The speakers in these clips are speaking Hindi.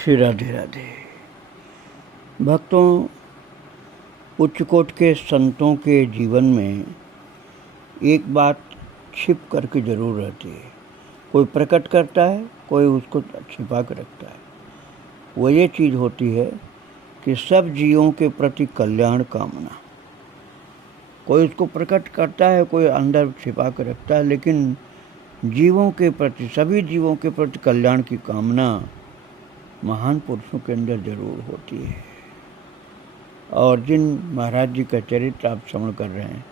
श्री राधे राधे। भक्तों, उच्च कोटि के संतों के जीवन में एक बात छिप करके जरूर रहती है। कोई प्रकट करता है, कोई उसको छिपा कर रखता है। वो ये चीज़ होती है कि सब जीवों के प्रति कल्याण कामना। कोई उसको प्रकट करता है, कोई अंदर छिपा कर रखता है, लेकिन जीवों के प्रति, सभी जीवों के प्रति कल्याण की कामना महान पुरुषों के अंदर जरूर होती है। और जिन महाराज जी का चरित्र आप श्रवण कर रहे हैं,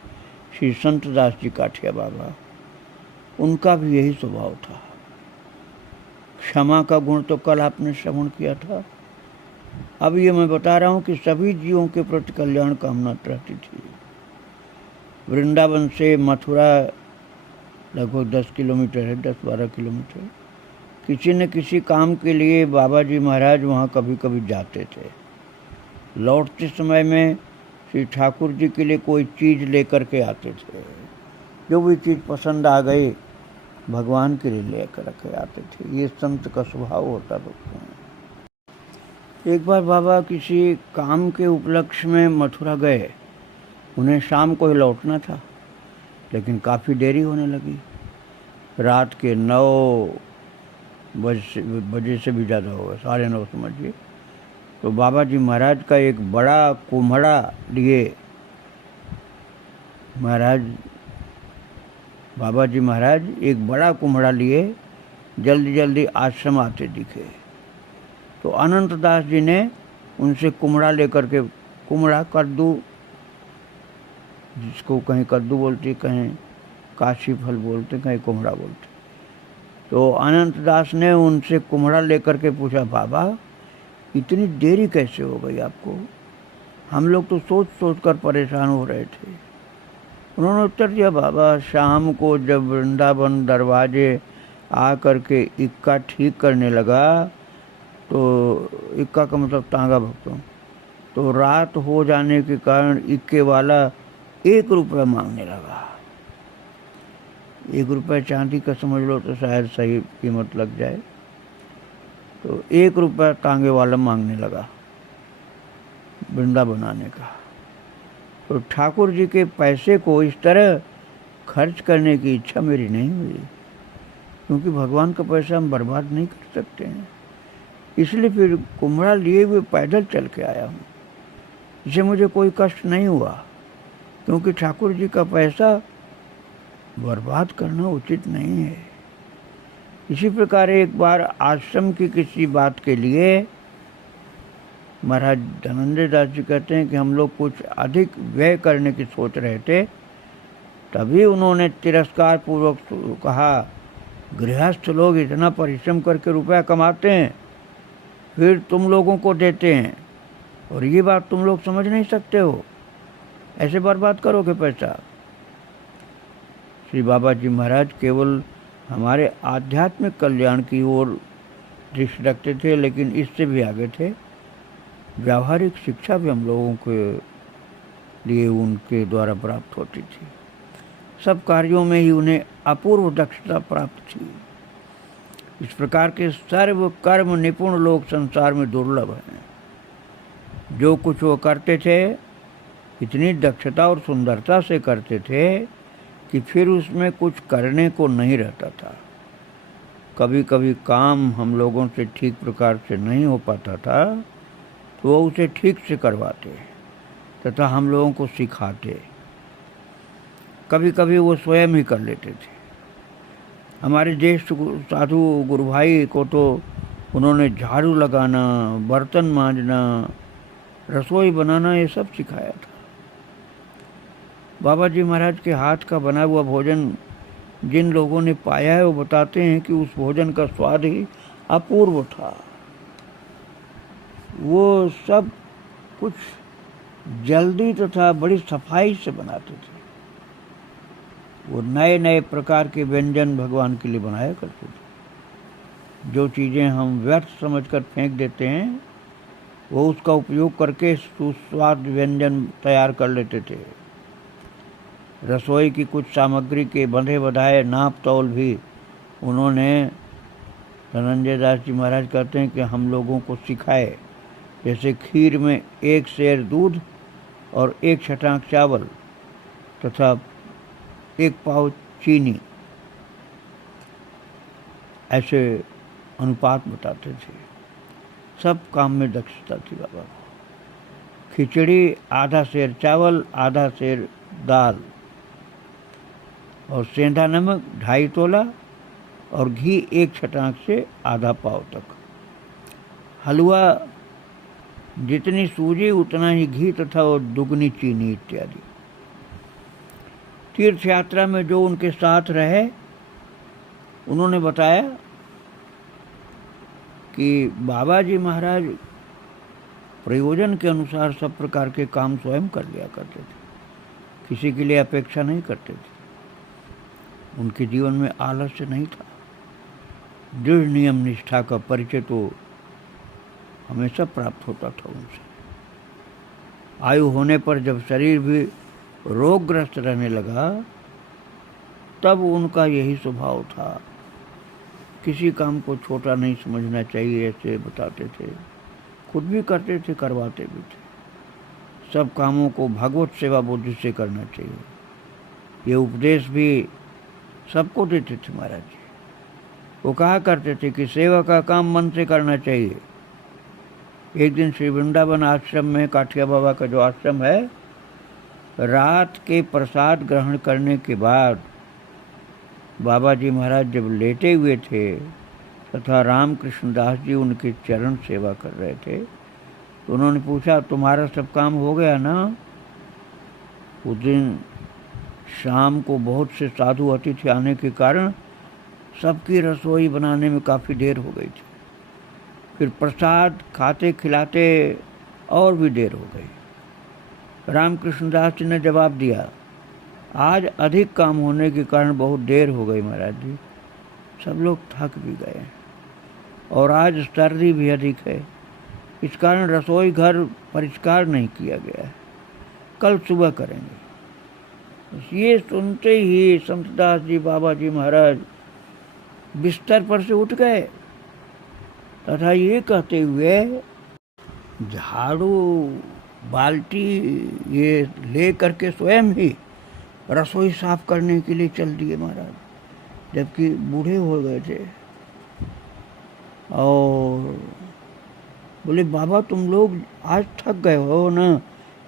श्री संत दास जी काठिया बाबा, उनका भी यही स्वभाव था। क्षमा का गुण तो कल आपने श्रवण किया था। अब ये मैं बता रहा हूँ कि सभी जीवों के प्रति कल्याण कामना रहती थी। वृंदावन से मथुरा लगभग 10 किलोमीटर है, 10-12 किलोमीटर। किसी न किसी काम के लिए बाबा जी महाराज वहाँ कभी कभी जाते थे। लौटते समय में श्री ठाकुर जी के लिए कोई चीज़ लेकर के आते थे। जो भी चीज़ पसंद आ गई, भगवान के लिए लेकर के आते थे। ये संत का स्वभाव होता था। एक बार बाबा किसी काम के उपलक्ष्य में मथुरा गए। उन्हें शाम को ही लौटना था, लेकिन काफ़ी देरी होने लगी। रात के 9 बजे से भी ज़्यादा होगा, 9:30 समझिए। तो बाबा जी महाराज का एक बड़ा कुम्हड़ा लिए बाबा जी महाराज एक बड़ा कुम्हड़ा लिए जल्दी जल्दी आश्रम आते दिखे। तो अनंत दास जी ने उनसे कुम्हड़ा लेकर के, कुम्हड़ा कद्दू, जिसको कहीं कद्दू बोलते, कहीं काशी फल बोलते, कहीं कुम्हड़ा बोलते। तो अनंत दास ने उनसे कुम्हड़ा लेकर के पूछा, बाबा इतनी देरी कैसे हो गई आपको? हम लोग तो सोच सोच कर परेशान हो रहे थे। उन्होंने उत्तर दिया, बाबा शाम को जब वृंदावन दरवाजे आ करके इक्का ठीक करने लगा, तो इक्का का मतलब तांगा भक्तों, तो रात हो जाने के कारण इक्के वाला 1 रुपया मांगने लगा। 1 रुपया चांदी का समझ लो तो शायद सही कीमत लग जाए। तो 1 रुपया तांगे वाला मांगने लगा वृंदावन आने का। तो ठाकुर जी के पैसे को इस तरह खर्च करने की इच्छा मेरी नहीं हुई, क्योंकि भगवान का पैसा हम बर्बाद नहीं कर सकते हैं। इसलिए फिर कुम्हड़ा लिए हुए पैदल चल के आया हूँ। इससे मुझे कोई कष्ट नहीं हुआ, क्योंकि ठाकुर जी का पैसा बर्बाद करना उचित नहीं है। इसी प्रकार एक बार आश्रम की किसी बात के लिए महाराज धनंजय दास जी कहते हैं कि हम लोग कुछ अधिक व्यय करने की सोच रहे थे। तभी उन्होंने तिरस्कार पूर्वक कहा, गृहस्थ लोग इतना परिश्रम करके रुपया कमाते हैं, फिर तुम लोगों को देते हैं, और ये बात तुम लोग समझ नहीं सकते हो, ऐसे बर्बाद करोगे पैसा। श्री बाबा जी महाराज केवल हमारे आध्यात्मिक कल्याण की ओर दृष्टि रखते थे, लेकिन इससे भी आगे थे। व्यावहारिक शिक्षा भी हम लोगों के लिए उनके द्वारा प्राप्त होती थी। सब कार्यों में ही उन्हें अपूर्व दक्षता प्राप्त थी। इस प्रकार के सर्व कर्म निपुण लोग संसार में दुर्लभ हैं। जो कुछ वो करते थे, इतनी दक्षता और सुंदरता से करते थे कि फिर उसमें कुछ करने को नहीं रहता था। कभी कभी काम हम लोगों से ठीक प्रकार से नहीं हो पाता था, तो वो उसे ठीक से करवाते तथा हम लोगों को सिखाते। कभी कभी वो स्वयं ही कर लेते थे। हमारे ज्येष्ठ साधु गुरु भाई को तो उन्होंने झाड़ू लगाना, बर्तन मांजना, रसोई बनाना, ये सब सिखाया था। बाबा जी महाराज के हाथ का बना हुआ भोजन जिन लोगों ने पाया है, वो बताते हैं कि उस भोजन का स्वाद ही अपूर्व था। वो सब कुछ जल्दी तथा बड़ी सफाई से बनाते थे। वो नए नए प्रकार के व्यंजन भगवान के लिए बनाया करते थे। जो चीज़ें हम व्यर्थ समझकर फेंक देते हैं, वो उसका उपयोग करके सुस्वाद व्यंजन तैयार कर लेते थे। रसोई की कुछ सामग्री के बंधे बधाए नाप तौल भी उन्होंने धनंजय दास जी महाराज कहते हैं कि हम लोगों को सिखाए, जैसे खीर में 1 सेर दूध और 1 छटाक चावल तथा 1 पाव चीनी, ऐसे अनुपात बताते थे। सब काम में दक्षता थी बाबा को। खिचड़ी आधा सेर चावल, आधा सेर दाल और सेंधा नमक 2.5 तोला और घी 1 छटाक से आधा पाव तक। हलवा जितनी सूजी उतना ही घी तथा और दुगनी चीनी इत्यादि। तीर्थ यात्रा में जो उनके साथ रहे उन्होंने बताया कि बाबा जी महाराज प्रयोजन के अनुसार सब प्रकार के काम स्वयं कर लिया करते थे, किसी के लिए अपेक्षा नहीं करते थे। उनके जीवन में आलस्य नहीं था। दृढ़ नियम निष्ठा का परिचय तो हमेशा प्राप्त होता था उनसे। आयु होने पर जब शरीर भी रोगग्रस्त रहने लगा तब उनका यही स्वभाव था। किसी काम को छोटा नहीं समझना चाहिए, ऐसे बताते थे। खुद भी करते थे, करवाते भी थे। सब कामों को भगवत सेवा बुद्धि से करना चाहिए, ये उपदेश भी सबको देते थे महाराज जी। वो कहा करते थे कि सेवा का काम मन से करना चाहिए। एक दिन श्री वृंदावन आश्रम में, काठिया बाबा का जो आश्रम है, रात के प्रसाद ग्रहण करने के बाद बाबा जी महाराज जब लेटे हुए थे तथा रामकृष्ण दास जी उनके चरण सेवा कर रहे थे, तो उन्होंने पूछा, तुम्हारा सब काम हो गया ना? उस दिन शाम को बहुत से साधु अतिथि आने के कारण सबकी रसोई बनाने में काफ़ी देर हो गई थी। फिर प्रसाद खाते खिलाते और भी देर हो गई। रामकृष्ण दास जी ने जवाब दिया, आज अधिक काम होने के कारण बहुत देर हो गई महाराज जी। सब लोग थक भी गए और आज सर्दी भी अधिक है, इस कारण रसोई घर परिष्कार नहीं किया गया है, कल सुबह करेंगे। ये सुनते ही संतदास जी बाबा जी महाराज बिस्तर पर से उठ गए तथा ये कहते हुए झाड़ू बाल्टी ये ले करके स्वयं ही रसोई साफ करने के लिए चल दिए महाराज, जबकि बूढ़े हो गए थे। और बोले, बाबा तुम लोग आज थक गए हो ना,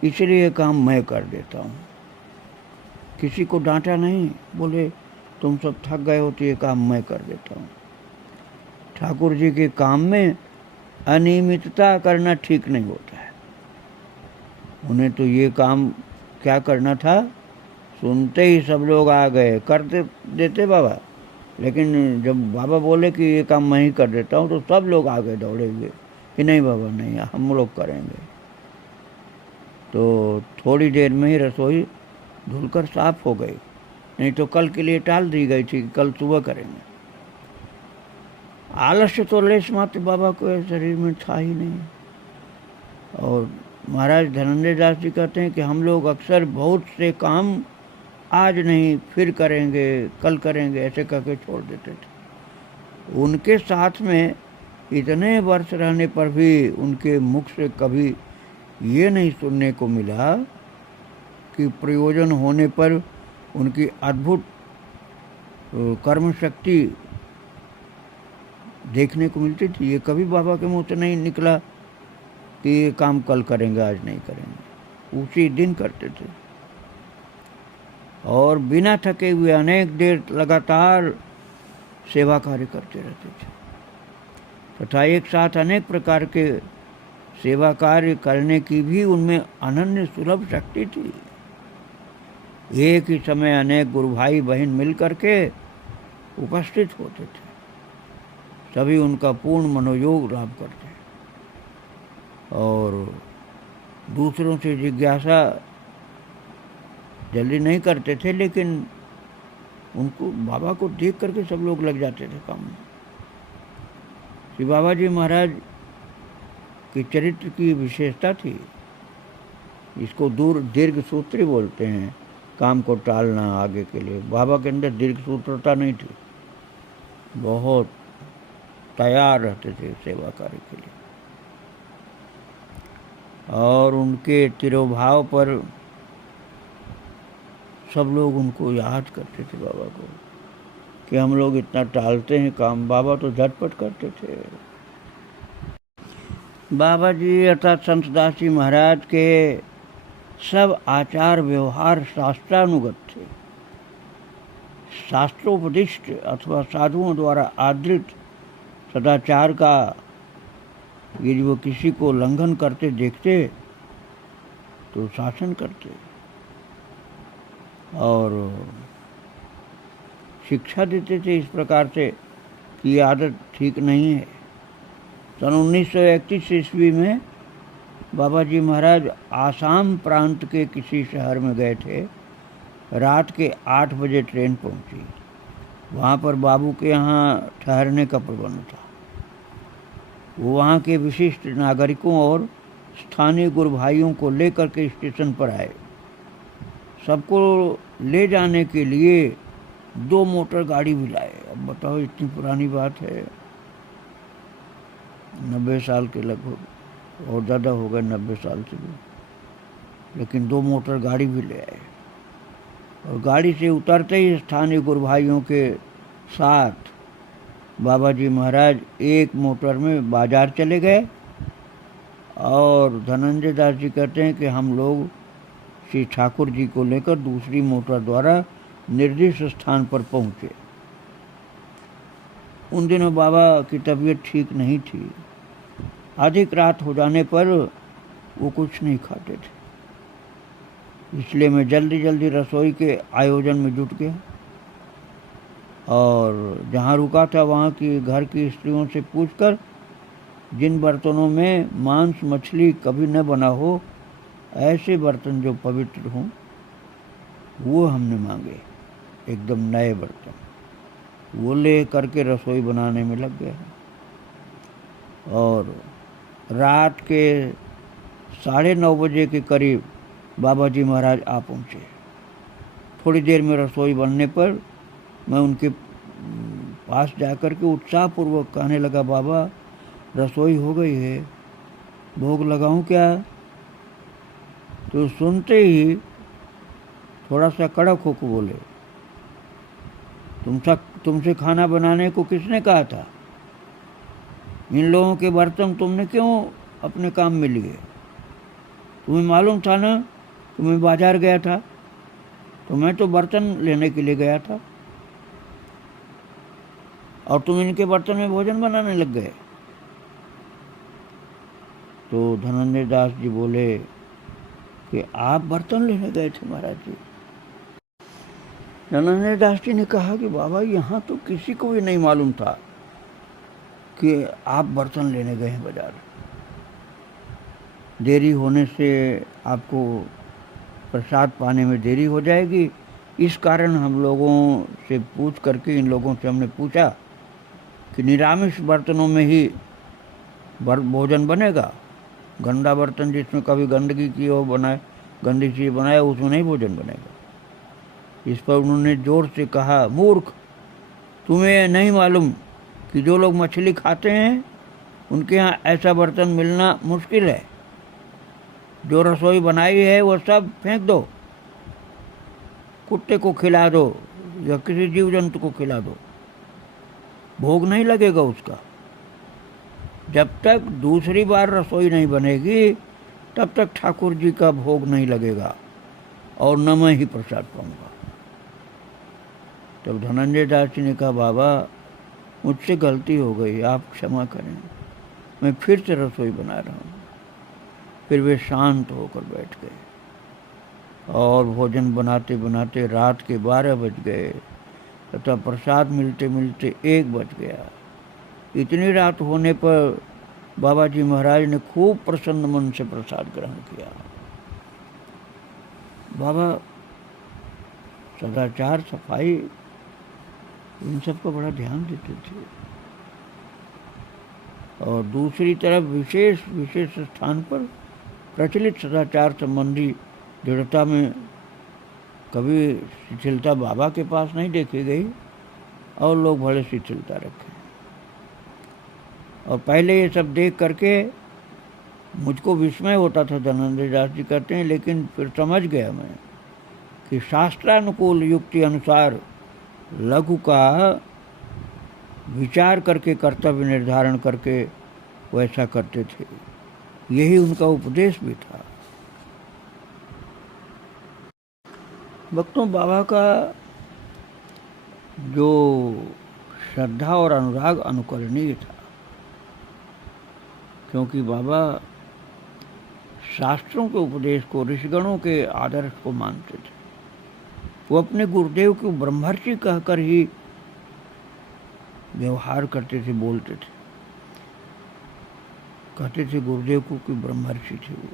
इसलिए काम मैं कर देता हूँ। किसी को डांटा नहीं, बोले तुम सब थक गए हो तो ये काम मैं कर देता हूँ। ठाकुर जी के काम में अनियमितता करना ठीक नहीं होता है। उन्हें तो ये काम क्या करना था, सुनते ही सब लोग आ गए, कर देते बाबा। लेकिन जब बाबा बोले कि ये काम मैं ही कर देता हूँ तो सब लोग आ गए दौड़े हुए कि नहीं बाबा नहीं, हम लोग करेंगे। तो थोड़ी देर में ही रसोई धुलकर साफ हो गई, नहीं तो कल के लिए टाल दी गई थी, कल सुबह करेंगे। आलस्य तो लेश मात्र बाबा को शरीर में था ही नहीं। और महाराज धनंजय दास जी कहते हैं कि हम लोग अक्सर बहुत से काम आज नहीं फिर करेंगे, कल करेंगे, ऐसे करके छोड़ देते थे। उनके साथ में इतने वर्ष रहने पर भी उनके मुख से कभी ये नहीं सुनने को मिला कि प्रयोजन होने पर उनकी अद्भुत कर्म शक्ति देखने को मिलती थी। ये कभी बाबा के मुंह से नहीं निकला कि ये काम कल करेंगे, आज नहीं करेंगे, उसी दिन करते थे। और बिना थके हुए अनेक देर लगातार सेवा कार्य करते रहते थे तथा एक साथ अनेक प्रकार के सेवा कार्य करने की भी उनमें अनन्य सुलभ शक्ति थी। एक ही समय अनेक गुरु भाई बहन मिल करके उपस्थित होते थे, सभी उनका पूर्ण मनोयोग लाभ करते और दूसरों से जिज्ञासा जल्दी नहीं करते थे, लेकिन उनको बाबा को देख करके सब लोग लग जाते थे काम में। श्री बाबा जी महाराज के चरित्र की विशेषता थी, इसको दीर्घ सूत्री बोलते हैं, काम को टालना आगे के लिए। बाबा के अंदर दीर्घ सूत्रता नहीं थी, बहुत तैयार रहते थे सेवा कार्य के लिए। और उनके तिरोभाव पर सब लोग उनको याद करते थे बाबा को, कि हम लोग इतना टालते हैं काम, बाबा तो झटपट करते थे। बाबा जी अर्थात संत दास जी महाराज के सब आचार व्यवहार शास्त्रानुगत थे। शास्त्रोपदिष्ट अथवा साधुओं द्वारा आदृत सदाचार का यदि वो किसी को उल्लंघन करते देखते तो शासन करते और शिक्षा देते थे इस प्रकार से कि ये आदत ठीक नहीं है। सन 1931 ईस्वी में बाबा जी महाराज आसाम प्रांत के किसी शहर में गए थे। रात के 8 बजे ट्रेन पहुंची। वहाँ पर बाबू के यहाँ ठहरने का प्रबंध था। वो वहाँ के विशिष्ट नागरिकों और स्थानीय गुरु भाइयों को लेकर के स्टेशन पर आए। सबको ले जाने के लिए 2 मोटर गाड़ी भी लाए। अब बताओ, इतनी पुरानी बात है, 90 साल के लगभग और ज़्यादा हो गए, 90 साल से भी, लेकिन 2 मोटर गाड़ी भी ले आए। और गाड़ी से उतरते ही स्थानीय गुरु भाइयों के साथ बाबा जी महाराज एक मोटर में बाजार चले गए। और धनंजय दास जी कहते हैं कि हम लोग श्री ठाकुर जी को लेकर दूसरी मोटर द्वारा निर्दिष्ट स्थान पर पहुँचे। उन दिनों बाबा की तबीयत ठीक नहीं थी। अधिक रात हो जाने पर वो कुछ नहीं खाते थे, इसलिए मैं जल्दी जल्दी रसोई के आयोजन में जुट गया और जहाँ रुका था वहाँ की घर की स्त्रियों से पूछकर जिन बर्तनों में मांस मछली कभी न बना हो, ऐसे बर्तन जो पवित्र हों, वो हमने मांगे, एकदम नए बर्तन। वो ले करके रसोई बनाने में लग गया। और रात के 9:30 बजे के करीब बाबा जी महाराज आ पहुँचे। थोड़ी देर में रसोई बनने पर मैं उनके पास जाकर के उत्साहपूर्वक कहने लगा, बाबा रसोई हो गई है, भोग लगाऊं क्या? तो सुनते ही थोड़ा सा कड़क होकर बोले, तुमसे खाना बनाने को किसने कहा था? इन लोगों के बर्तन तुमने क्यों अपने काम में लिए? तुम्हें मालूम था ना कि मैं बाजार गया था, तो मैं तो बर्तन लेने के लिए गया था और तुम इनके बर्तन में भोजन बनाने लग गए। तो धनंजय दास जी बोले कि आप बर्तन लेने गए थे महाराज जी। धनंजय दास जी ने कहा कि बाबा यहाँ तो किसी को भी नहीं मालूम था कि आप बर्तन लेने गए हैं बाजार। देरी होने से आपको प्रसाद पाने में देरी हो जाएगी, इस कारण हम लोगों से पूछ करके इन लोगों से हमने पूछा कि निरामिष बर्तनों में ही भोजन बनेगा। गंदा बर्तन जिसमें कभी गंदगी की हो बनाए, गंदी चीज़ बनाए, उसमें नहीं भोजन बनेगा। इस पर उन्होंने जोर से कहा, मूर्ख, तुम्हें नहीं मालूम कि जो लोग मछली खाते हैं उनके यहाँ ऐसा बर्तन मिलना मुश्किल है। जो रसोई बनाई है वो सब फेंक दो, कुत्ते को खिला दो या किसी जीव जंतु को खिला दो, भोग नहीं लगेगा उसका। जब तक दूसरी बार रसोई नहीं बनेगी तब तक ठाकुर जी का भोग नहीं लगेगा और न मैं ही प्रसाद पाऊंगा। तब धनंजय दास जी ने कहा, बाबा मुझसे गलती हो गई, आप क्षमा करें, मैं फिर से रसोई बना रहा हूँ। फिर वे शांत होकर बैठ गए और भोजन बनाते बनाते रात के 12 बज गए तथा प्रसाद मिलते मिलते 1 बज गया। इतनी रात होने पर बाबा जी महाराज ने खूब प्रसन्न मन से प्रसाद ग्रहण किया। बाबा सदाचार, सफाई, इन सब का बड़ा ध्यान देते थे। और दूसरी तरफ विशेष विशेष स्थान पर प्रचलित सदाचार संबंधी दृढ़ता में कभी शिथिलता बाबा के पास नहीं देखी गई और लोग बड़े शिथिलता रखे। और पहले ये सब देख करके मुझको विस्मय होता था, धनंजय दास जी कहते हैं, लेकिन फिर समझ गया मैं कि शास्त्रानुकूल युक्ति अनुसार लघु का विचार करके कर्तव्य निर्धारण करके वैसा करते थे। यही उनका उपदेश भी था। भक्तों, बाबा का जो श्रद्धा और अनुराग अनुकरणीय था, क्योंकि बाबा शास्त्रों के उपदेश को, ऋषिगणों के आदर्श को मानते थे। वो अपने गुरुदेव को ब्रह्मर्षि कहकर ही व्यवहार करते थे, बोलते थे, कहते थे गुरुदेव को कि ब्रह्मर्षि थे वो।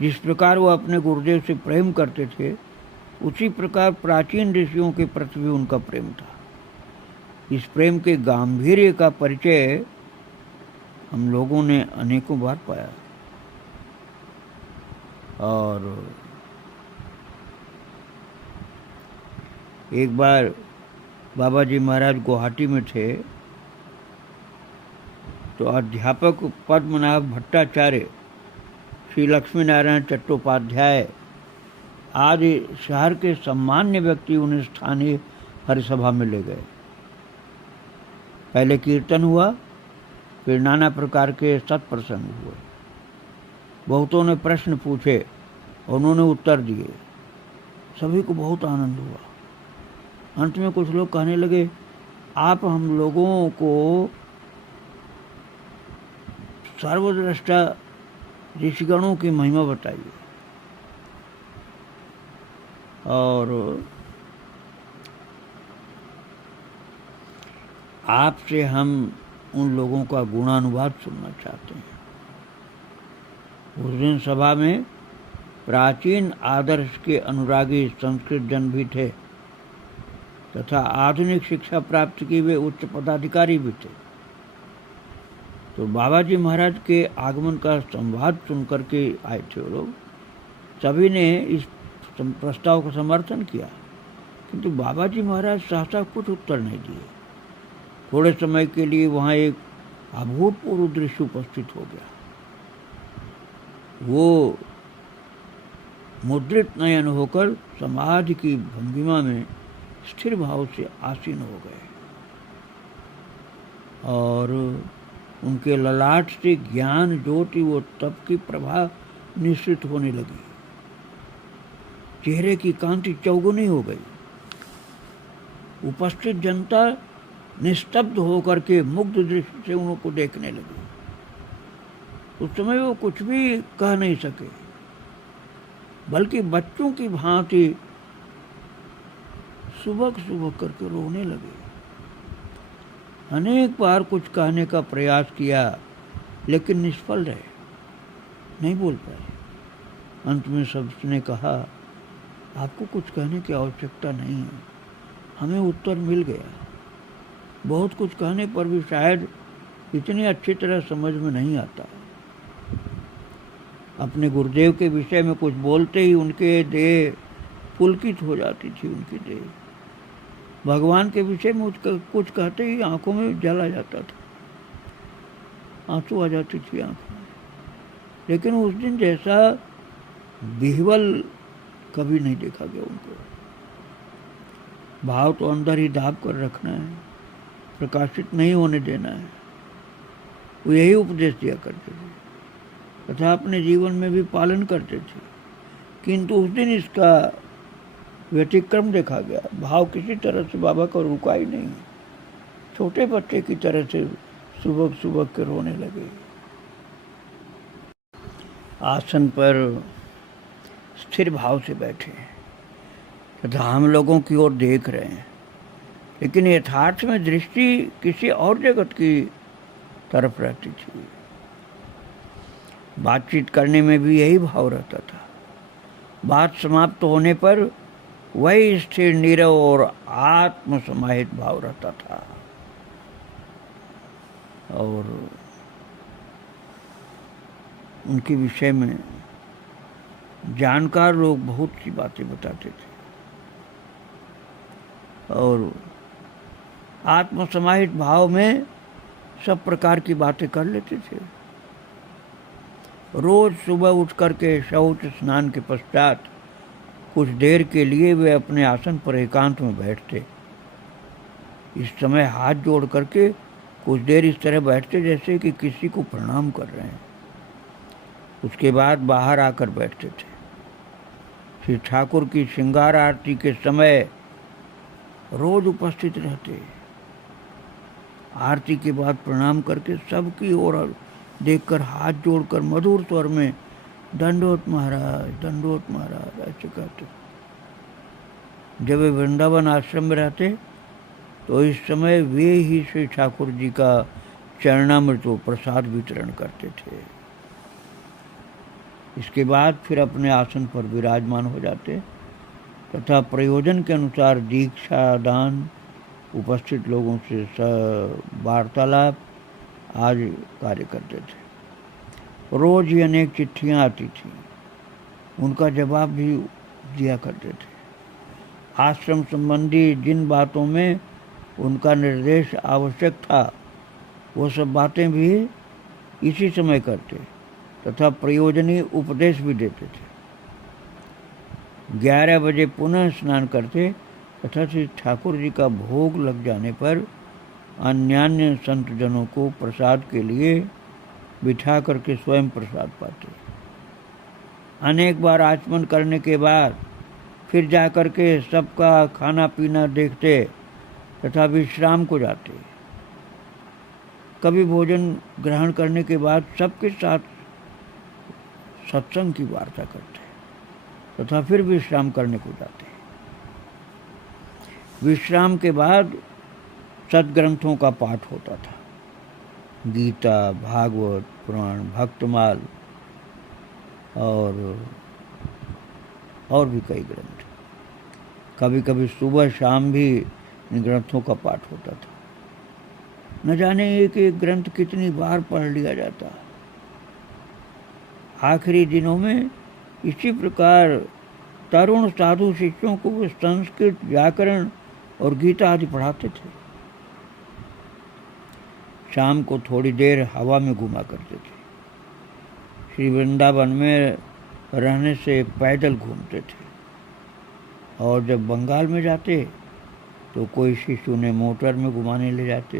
जिस प्रकार वो अपने गुरुदेव से प्रेम करते थे, उसी प्रकार प्राचीन ऋषियों के प्रति भी उनका प्रेम था। इस प्रेम के गांधीर्य का परिचय हम लोगों ने अनेकों बार पाया। और एक बार बाबा जी महाराज गुवाहाटी में थे, तो अध्यापक पद्मनाभ भट्टाचार्य, श्री लक्ष्मी नारायण चट्टोपाध्याय आदि शहर के सम्मान्य व्यक्ति उन्हें स्थानीय हरिसभा में ले गए। पहले कीर्तन हुआ, फिर नाना प्रकार के सत्प्रसंग हुए। बहुतों ने प्रश्न पूछे, उन्होंने उत्तर दिए। सभी को बहुत आनंद हुआ। अंत में कुछ लोग कहने लगे, आप हम लोगों को सर्वद्रष्टा ऋषिगणों की महिमा बताइए। और आपसे हम उन लोगों का गुणानुवाद सुनना चाहते हैं। उस दिन सभा में प्राचीन आदर्श के अनुरागी संस्कृत जन भी थे तथा आधुनिक शिक्षा प्राप्त किए हुए उच्च पदाधिकारी भी थे। तो बाबा जी महाराज के आगमन का संवाद सुनकर के आए थे वो लोग। सभी ने इस प्रस्ताव का समर्थन किया, किंतु बाबा जी महाराज सहसा कुछ उत्तर नहीं दिए। थोड़े समय के लिए वहाँ एक अभूतपूर्व दृश्य उपस्थित हो गया। वो मुद्रित नयन होकर समाधि की भंगिमा में स्थिर भाव से आसीन हो गए और उनके ललाट से ज्ञान ज्योति वो तप की प्रभा निश्चित होने लगी। चेहरे की कांति चौगुनी हो गई। उपस्थित जनता निस्तब्ध होकर के मुग्ध दृष्टि से उनको देखने लगी। उस समय वो कुछ भी कह नहीं सके, बल्कि बच्चों की भांति सुबक सुबक करके रोने लगे। अनेक बार कुछ कहने का प्रयास किया, लेकिन निष्फल रहे, नहीं बोल पाए। अंत में सबने कहा, आपको कुछ कहने की आवश्यकता नहीं है, हमें उत्तर मिल गया। बहुत कुछ कहने पर भी शायद इतनी अच्छी तरह समझ में नहीं आता। अपने गुरुदेव के विषय में कुछ बोलते ही उनके देह पुलकित हो जाती थी। उनकी देह भगवान के विषय में कुछ कहते ही आंखों में जल आ जाता था, आंसू आ जाती थी आंखों में। लेकिन उस दिन जैसा विह्वल कभी नहीं देखा गया उनको। भाव तो अंदर ही दाब कर रखना है, प्रकाशित नहीं होने देना है। वो यही उपदेश दिया करते थे तथा अपने जीवन में भी पालन करते थे। किंतु उस दिन इसका व्यतिक्रम देखा गया। भाव किसी तरह से बाबा का रुका ही नहीं। छोटे बच्चे की तरह से सुबह सुबह के रोने लगे। आसन पर स्थिर भाव से बैठे तथा हम लोगों की ओर देख रहे हैं, लेकिन यथार्थ में दृष्टि किसी और जगत की तरफ रहती थी। बातचीत करने में भी यही भाव रहता था। बात समाप्त होने पर वही स्थिर, नीरव और आत्मसमाहित भाव रहता था। और उनके विषय में जानकार लोग बहुत सी बातें बताते थे और आत्मसमाहित भाव में सब प्रकार की बातें कर लेते थे। रोज सुबह उठ करके शौच स्नान के पश्चात कुछ देर के लिए वे अपने आसन पर एकांत में बैठते। इस समय हाथ जोड़ करके कुछ देर इस तरह बैठते जैसे कि किसी को प्रणाम कर रहे हैं। उसके बाद बाहर आकर बैठते थे। श्री ठाकुर की श्रृंगार आरती के समय रोज उपस्थित रहते। आरती के बाद प्रणाम करके सबकी ओर देखकर हाथ जोड़कर मधुर स्वर में दंडोत महाराज ऐसे कहते। जब वे वृंदावन आश्रम में रहते तो इस समय वे ही श्री ठाकुर जी का चरणामृत प्रसाद वितरण करते थे। इसके बाद फिर अपने आसन पर विराजमान हो जाते तथा प्रयोजन के अनुसार दीक्षा दान, उपस्थित लोगों से वार्तालाप आदि कार्य करते थे। रोज ही अनेक चिट्ठियाँ आती थीं, उनका जवाब भी दिया करते थे। आश्रम संबंधी जिन बातों में उनका निर्देश आवश्यक था वो सब बातें भी इसी समय करते तथा प्रयोजनीय उपदेश भी देते थे। 11 बजे पुनः स्नान करते तथा श्री ठाकुर जी का भोग लग जाने पर अन्यान्य संत जनों को प्रसाद के लिए बिठा करके स्वयं प्रसाद पाते। अनेक बार आचमन करने के बाद फिर जाकर के सबका खाना पीना देखते तथा विश्राम को जाते। कभी भोजन ग्रहण करने के बाद सबके साथ सत्संग की वार्ता करते तथा फिर विश्राम करने को जाते। विश्राम के बाद सद्ग्रंथों का पाठ होता था। गीता, भागवत, पुराण, भक्तमाल और भी कई ग्रंथ। कभी कभी सुबह शाम भी इन ग्रंथों का पाठ होता था। न जाने एक एक ग्रंथ कितनी बार पढ़ लिया जाता। आखिरी दिनों में इसी प्रकार तरुण साधु शिष्यों को वे संस्कृत, व्याकरण और गीता आदि पढ़ाते थे। शाम को थोड़ी देर हवा में घुमा करते थे। श्री वृंदावन में रहने से पैदल घूमते थे और जब बंगाल में जाते तो कोई शिष्य उन्हें मोटर में घुमाने ले जाते।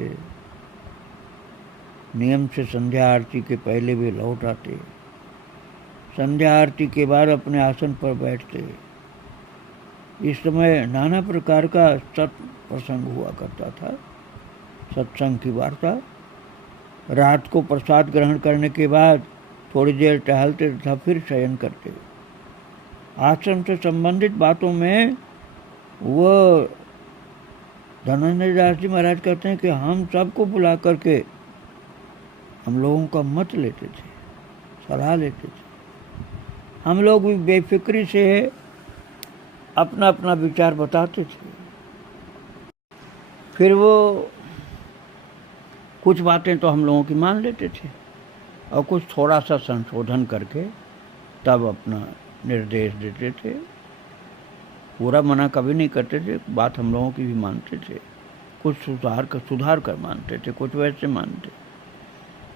नियम से संध्या आरती के पहले वे लौट आते। संध्या आरती के बाद अपने आसन पर बैठते। इस समय नाना प्रकार का सत्प्रसंग हुआ करता था। सत्संग की वार्ता। रात को प्रसाद ग्रहण करने के बाद थोड़ी देर टहलते तथा फिर शयन करते। आश्रम से संबंधित बातों में वह धनंजय दास जी महाराज कहते हैं कि हम सबको बुला करके हम लोगों का मत लेते थे, सलाह लेते थे। हम लोग भी बेफिक्री से अपना अपना विचार बताते थे। फिर वो कुछ बातें तो हम लोगों की मान लेते थे और कुछ थोड़ा सा संशोधन करके तब अपना निर्देश देते थे। पूरा मना कभी नहीं करते थे, बात हम लोगों की भी मानते थे। कुछ सुधार कर मानते थे, कुछ वैसे मानते।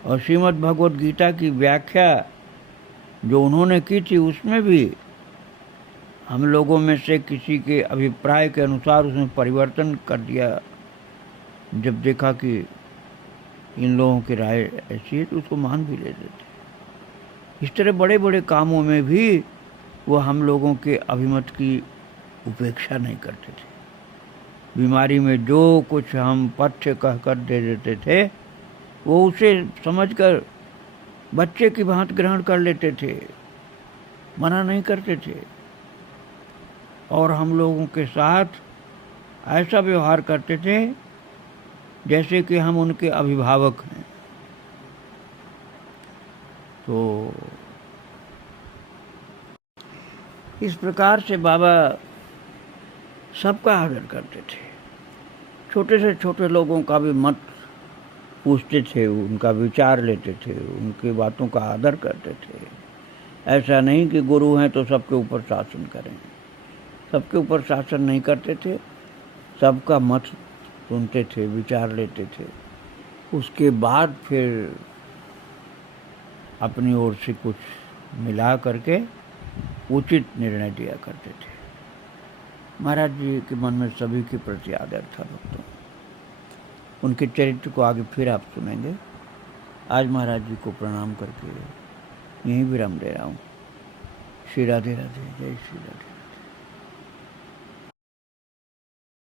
और श्रीमद् भगवद गीता की व्याख्या जो उन्होंने की थी उसमें भी हम लोगों में से किसी के अभिप्राय के अनुसार उसमें परिवर्तन कर दिया। जब देखा कि इन लोगों की राय ऐसी है तो उसको मान भी लेते थे। इस तरह बड़े बड़े कामों में भी वो हम लोगों के अभिमत की उपेक्षा नहीं करते थे। बीमारी में जो कुछ हम पथ्य कहकर दे देते थे वो उसे समझकर बच्चे की भांति ग्रहण कर लेते थे, मना नहीं करते थे। और हम लोगों के साथ ऐसा व्यवहार करते थे जैसे कि हम उनके अभिभावक हैं। तो इस प्रकार से बाबा सबका आदर करते थे। छोटे से छोटे लोगों का भी मत पूछते थे, उनका विचार लेते थे, उनकी बातों का आदर करते थे। ऐसा नहीं कि गुरु हैं तो सबके ऊपर शासन करें। सबके ऊपर शासन नहीं करते थे, सबका मत सुनते थे, विचार लेते थे। उसके बाद फिर अपनी ओर से कुछ मिला करके उचित निर्णय दिया करते थे। महाराज जी के मन में सभी के प्रति आदर था भक्तों। उनके चरित्र को आगे फिर आप सुनेंगे। आज महाराज जी को प्रणाम करके यहीं विराम दे रहा हूँ। श्री राधे राधे, जय श्री राधे।